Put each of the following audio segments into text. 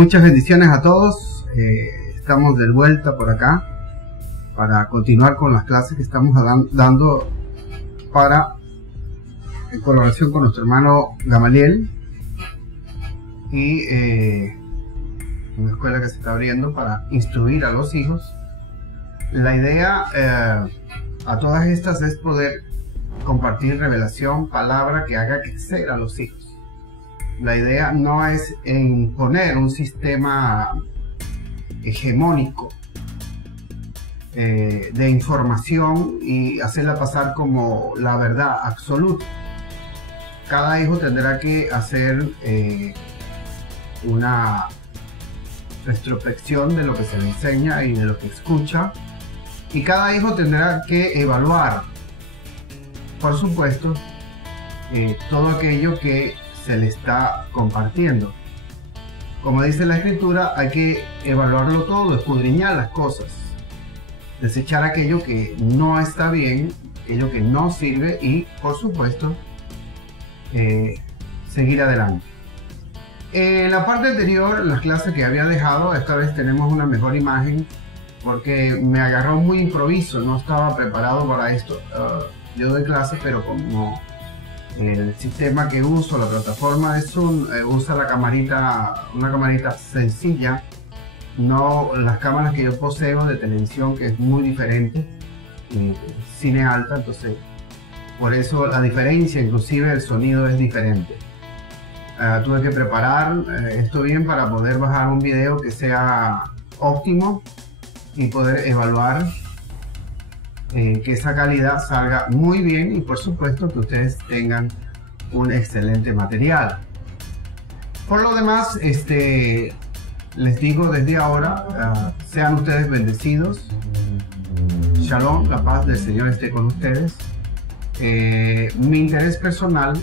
Muchas bendiciones a todos. Estamos de vuelta por acá para continuar con las clases que estamos dando en colaboración con nuestro hermano Gamaliel y una escuela que se está abriendo para instruir a los hijos. La idea a todas estas es poder compartir revelación, palabra que haga crecer a los hijos. La idea no es imponer un sistema hegemónico de información y hacerla pasar como la verdad absoluta. Cada hijo tendrá que hacer una retrospección de lo que se le enseña y de lo que escucha, y cada hijo tendrá que evaluar, por supuesto, todo aquello que se le está compartiendo. Como dice la escritura, hay que evaluarlo todo, escudriñar las cosas, desechar aquello que no está bien, aquello que no sirve y, por supuesto, seguir adelante. En la parte anterior, las clases que había dejado, esta vez tenemos una mejor imagen porque me agarró muy improviso, no estaba preparado para esto. Yo doy clases, pero como el sistema que uso, la plataforma de Zoom, usa una camarita sencilla, no las cámaras que yo poseo de televisión, que es muy diferente, cine alta, entonces por eso la diferencia, inclusive el sonido es diferente. Tuve que preparar esto bien para poder bajar un video que sea óptimo y poder evaluar que esa calidad salga muy bien y por supuesto que ustedes tengan un excelente material. Por lo demás, les digo desde ahora, sean ustedes bendecidos. Shalom, la paz del Señor esté con ustedes. Mi interés personal,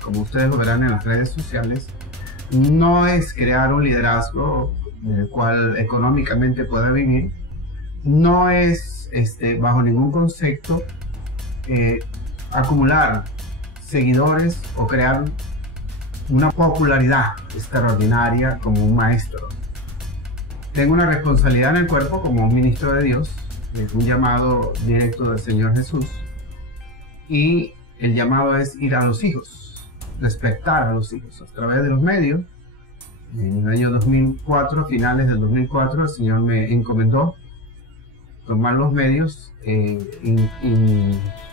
como ustedes lo verán en las redes sociales, no es crear un liderazgo del cual económicamente pueda vivir, no es bajo ningún concepto acumular seguidores o crear una popularidad extraordinaria como un maestro. Tengo una responsabilidad en el cuerpo como un ministro de Dios, un llamado directo del Señor Jesús, y el llamado es ir a los hijos, despertar a los hijos a través de los medios. En el año 2004, finales del 2004, el Señor me encomendó tomar los medios,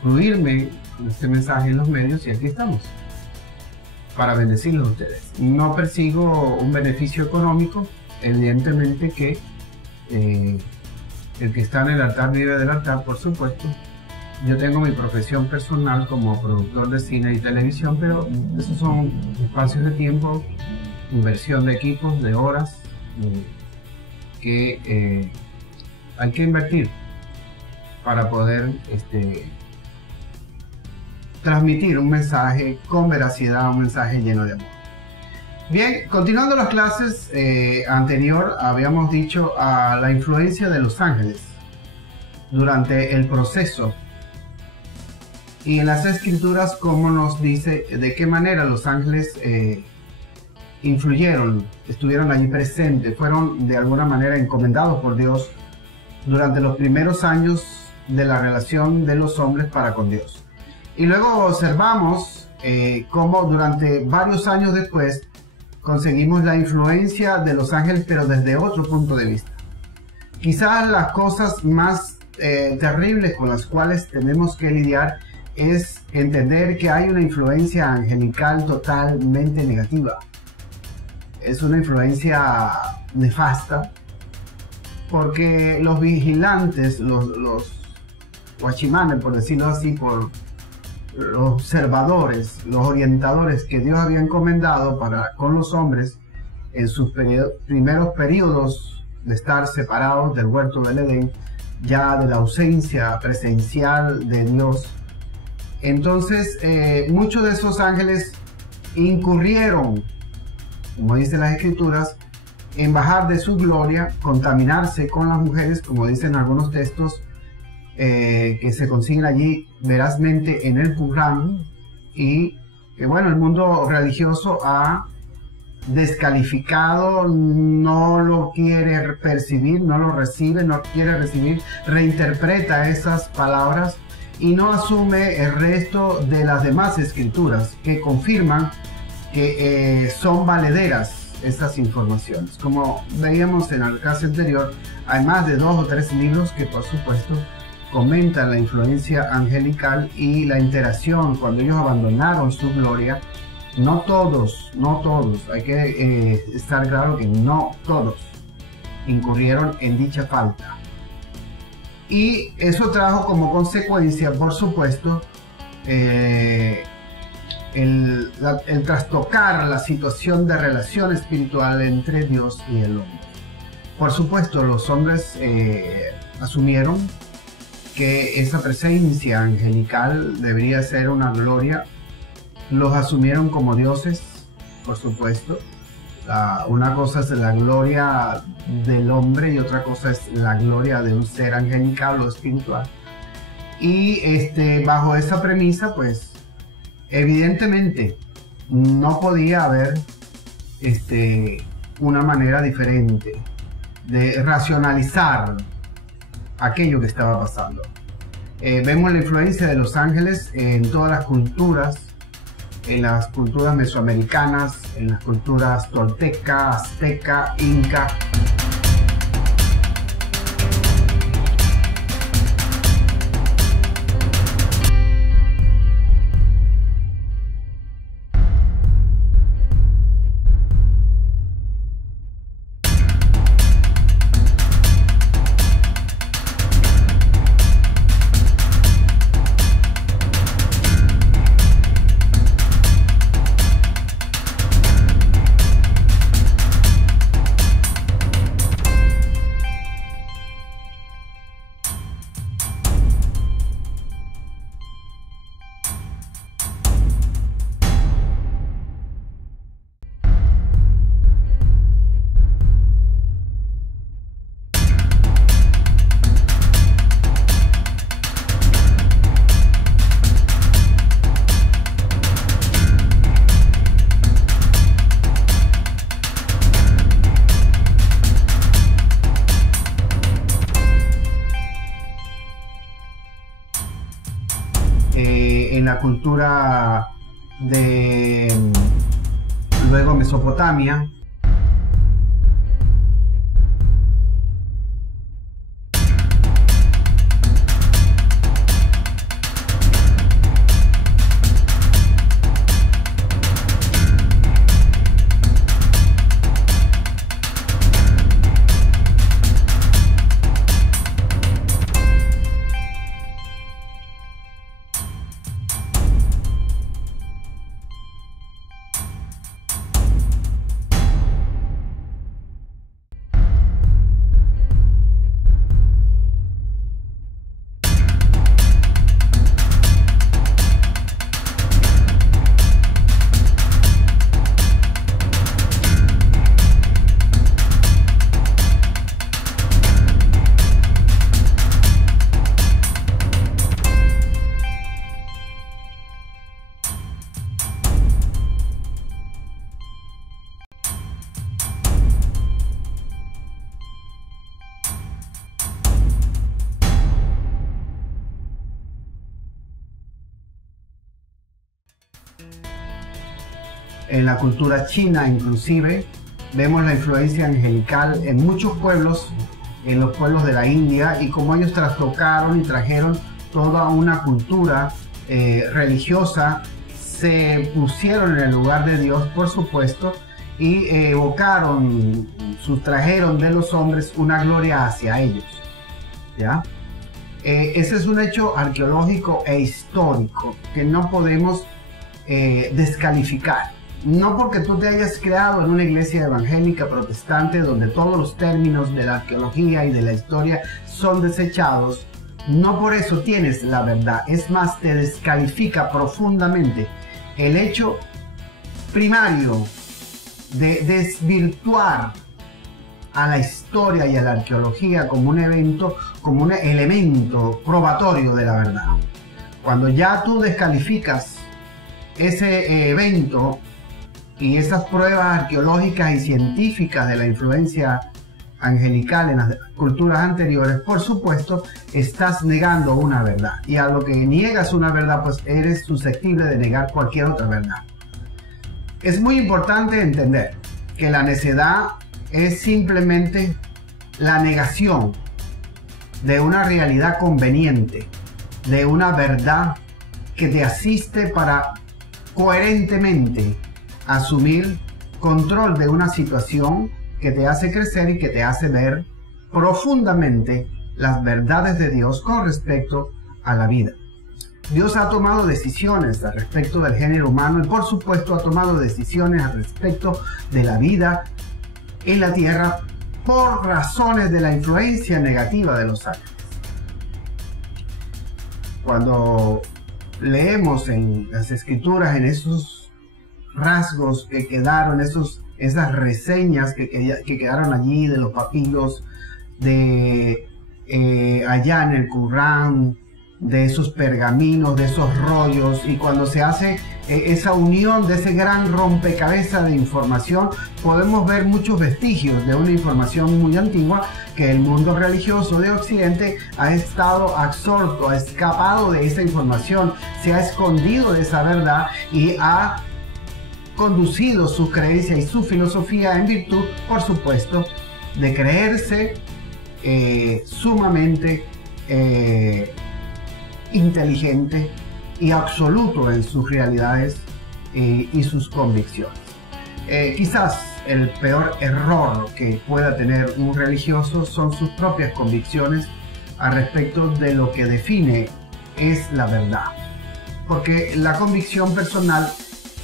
incluirme en este mensaje en los medios, y aquí estamos para bendecirlos a ustedes. No persigo un beneficio económico, evidentemente que el que está en el altar vive del altar, por supuesto. Yo tengo mi profesión personal como productor de cine y televisión, pero esos son espacios de tiempo, inversión de equipos, de horas, que hay que invertir para poder transmitir un mensaje con veracidad, un mensaje lleno de amor. Bien, continuando las clases anterior, habíamos dicho a la influencia de los ángeles durante el proceso, y en las escrituras cómo nos dice de qué manera los ángeles influyeron, estuvieron allí presentes, fueron de alguna manera encomendados por Dios durante los primeros años de la relación de los hombres para con Dios. Y luego observamos cómo durante varios años después conseguimos la influencia de los ángeles, pero desde otro punto de vista. Quizás las cosas más terribles con las cuales tenemos que lidiar es entender que hay una influencia angelical totalmente negativa. Es una influencia nefasta, porque los vigilantes, los guachimanes, por decirlo así, por los observadores, los orientadores que Dios había encomendado con los hombres en sus primeros periodos de estar separados del huerto del Edén, ya de la ausencia presencial de Dios. Entonces, muchos de esos ángeles incurrieron, como dicen las escrituras, en bajar de su gloria, contaminarse con las mujeres, como dicen algunos textos que se consiguen allí verazmente en el Qur'án, y que bueno, el mundo religioso ha descalificado, no lo quiere percibir, no lo recibe, no quiere recibir, reinterpreta esas palabras y no asume el resto de las demás escrituras que confirman que son valederas estas informaciones. Como veíamos en el caso anterior, hay más de 2 o 3 libros que por supuesto comentan la influencia angelical y la interacción cuando ellos abandonaron su gloria. No todos, hay que estar claro que no todos incurrieron en dicha falta. Y eso trajo como consecuencia, por supuesto, el trastocar la situación de relación espiritual entre Dios y el hombre. Por supuesto, los hombres asumieron que esa presencia angelical debería ser una gloria. Los asumieron como dioses, por supuesto. Una cosa es la gloria del hombre y otra cosa es la gloria de un ser angelical o espiritual. Y bajo esa premisa, pues, evidentemente, no podía haber una manera diferente de racionalizar aquello que estaba pasando. Vemos la influencia de los ángeles en todas las culturas, en las culturas mesoamericanas, en las culturas tolteca, azteca, inca. En la cultura de luego Mesopotamia, en la cultura china inclusive, vemos la influencia angelical en muchos pueblos, en los pueblos de la India, y cómo ellos trastocaron y trajeron toda una cultura religiosa, se pusieron en el lugar de Dios, por supuesto, y evocaron, sustrajeron de los hombres una gloria hacia ellos, ¿ya? Ese es un hecho arqueológico e histórico que no podemos descalificar. No porque tú te hayas creado en una iglesia evangélica protestante donde todos los términos de la arqueología y de la historia son desechados, no por eso tienes la verdad. Es más, te descalifica profundamente el hecho primario de desvirtuar a la historia y a la arqueología como un evento, como un elemento probatorio de la verdad. Cuando ya tú descalificas ese evento y esas pruebas arqueológicas y científicas de la influencia angelical en las culturas anteriores, por supuesto, estás negando una verdad. Y a lo que niegas una verdad, pues eres susceptible de negar cualquier otra verdad. Es muy importante entender que la necedad es simplemente la negación de una realidad conveniente, de una verdad que te asiste para coherentemente asumir control de una situación que te hace crecer y que te hace ver profundamente las verdades de Dios con respecto a la vida. Dios ha tomado decisiones al respecto del género humano y por supuesto ha tomado decisiones al respecto de la vida en la tierra por razones de la influencia negativa de los ángeles. Cuando leemos en las escrituras, en esos rasgos que quedaron, esas reseñas que quedaron allí de los papiros, de allá en el Qur'án, de esos pergaminos, de esos rollos, y cuando se hace esa unión de ese gran rompecabezas de información, podemos ver muchos vestigios de una información muy antigua que el mundo religioso de Occidente ha estado absorto, ha escapado de esa información, se ha escondido de esa verdad y ha conducido su creencia y su filosofía en virtud, por supuesto, de creerse sumamente inteligente y absoluto en sus realidades y sus convicciones. Quizás el peor error que pueda tener un religioso son sus propias convicciones al respecto de lo que define es la verdad, porque la convicción personal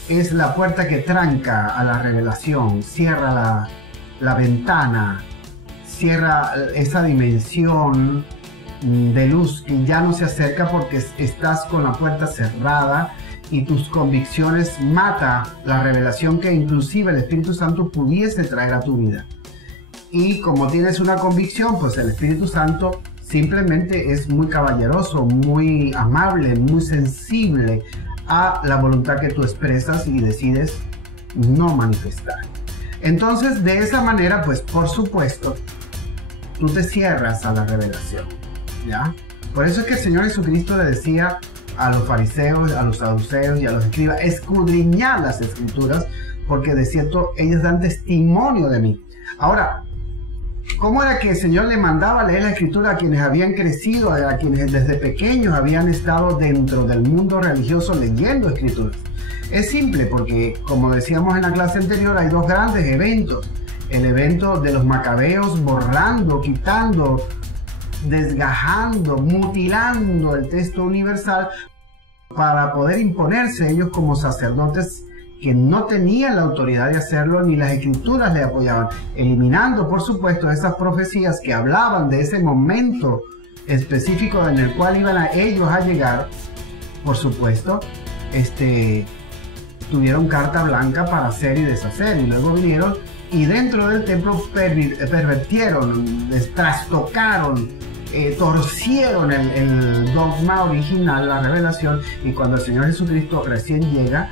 es la puerta que tranca a la revelación, cierra la ventana, cierra esa dimensión de luz que ya no se acerca porque estás con la puerta cerrada y tus convicciones mata la revelación que inclusive el Espíritu Santo pudiese traer a tu vida. Y como tienes una convicción, pues el Espíritu Santo simplemente es muy caballeroso, muy amable, muy sensible a la voluntad que tú expresas y decides no manifestar. Entonces, de esa manera, pues por supuesto, tú te cierras a la revelación, ¿ya? Por eso es que el Señor Jesucristo le decía a los fariseos, a los saduceos y a los escribas: escudriñad las escrituras, porque de cierto ellas dan testimonio de mí. Ahora, ¿cómo era que el Señor le mandaba leer la escritura a quienes habían crecido, a quienes desde pequeños habían estado dentro del mundo religioso leyendo escrituras? Es simple, porque como decíamos en la clase anterior, hay dos grandes eventos. El evento de los macabeos borrando, quitando, desgajando, mutilando el texto universal para poder imponerse ellos como sacerdotes que no tenían la autoridad de hacerlo, ni las escrituras le apoyaban, eliminando por supuesto esas profecías que hablaban de ese momento específico en el cual iban ellos a llegar. Por supuesto, tuvieron carta blanca para hacer y deshacer, y luego vinieron y dentro del templo pervertieron, trastocaron, torcieron el dogma original, la revelación, y cuando el Señor Jesucristo recién llega,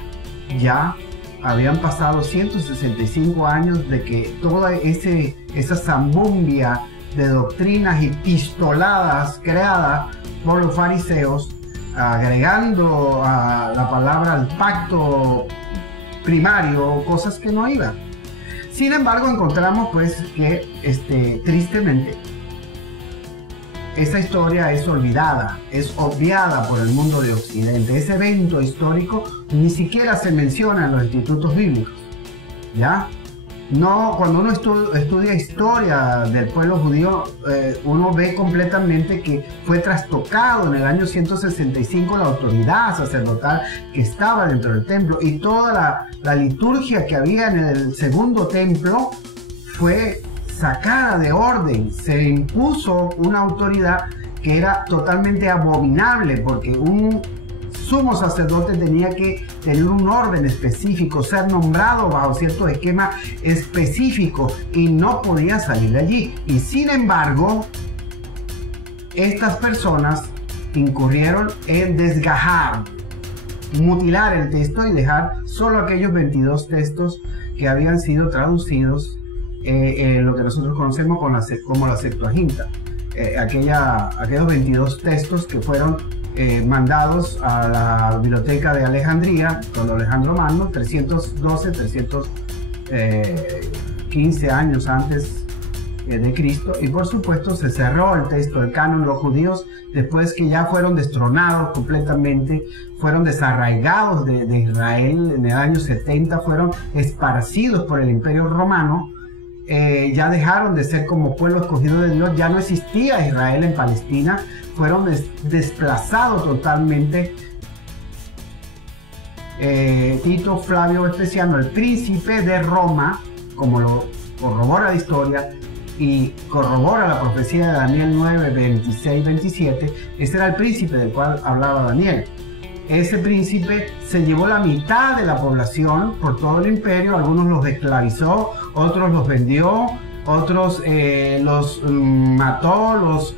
ya habían pasado 165 años de que toda esa zambumbia de doctrinas y pistoladas creadas por los fariseos, agregando a la palabra al pacto primario cosas que no iban. Sin embargo, encontramos pues que tristemente esa historia es olvidada, es obviada por el mundo de Occidente. Ese evento histórico ni siquiera se menciona en los institutos bíblicos, ¿ya? No, cuando uno estudia historia del pueblo judío, uno ve completamente que fue trastocado en el año 165 la autoridad sacerdotal que estaba dentro del templo, y toda la liturgia que había en el segundo templo fue sacada de orden. Se impuso una autoridad que era totalmente abominable, porque un sumo sacerdote tenía que tener un orden específico, ser nombrado bajo cierto esquema específico y no podía salir de allí. Y sin embargo, estas personas incurrieron en desgajar mutilar el texto y dejar solo aquellos 22 textos que habían sido traducidos, lo que nosotros conocemos como la Septuaginta. Aquellos 22 textos que fueron mandados a la biblioteca de Alejandría con Alejandro Magno, 315 años antes de Cristo, y por supuesto se cerró el texto, el canon. Los judíos, después que ya fueron destronados completamente, fueron desarraigados de Israel en el año 70, fueron esparcidos por el Imperio Romano, ya dejaron de ser como pueblo escogido de Dios, ya no existía Israel en Palestina, fueron desplazados totalmente. Tito Flavio Vespasiano, el príncipe de Roma, como lo corrobora la historia y corrobora la profecía de Daniel 9, 26, 27, ese era el príncipe del cual hablaba Daniel. Ese príncipe se llevó la mitad de la población por todo el imperio, algunos los esclavizó, otros los vendió, otros los mató, los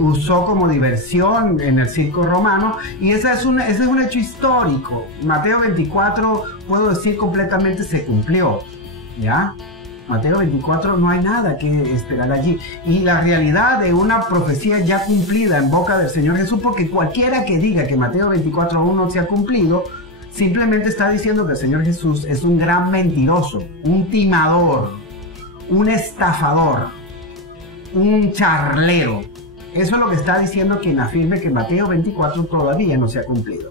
usó como diversión en el circo romano, y ese es un hecho histórico. Mateo 24, puedo decir completamente, se cumplió, ¿ya? Mateo 24, no hay nada que esperar allí. Y la realidad de una profecía ya cumplida en boca del Señor Jesús, porque cualquiera que diga que Mateo 24 aún no se ha cumplido, simplemente está diciendo que el Señor Jesús es un gran mentiroso, un timador, un estafador, un charlero. Eso es lo que está diciendo quien afirme que Mateo 24 todavía no se ha cumplido.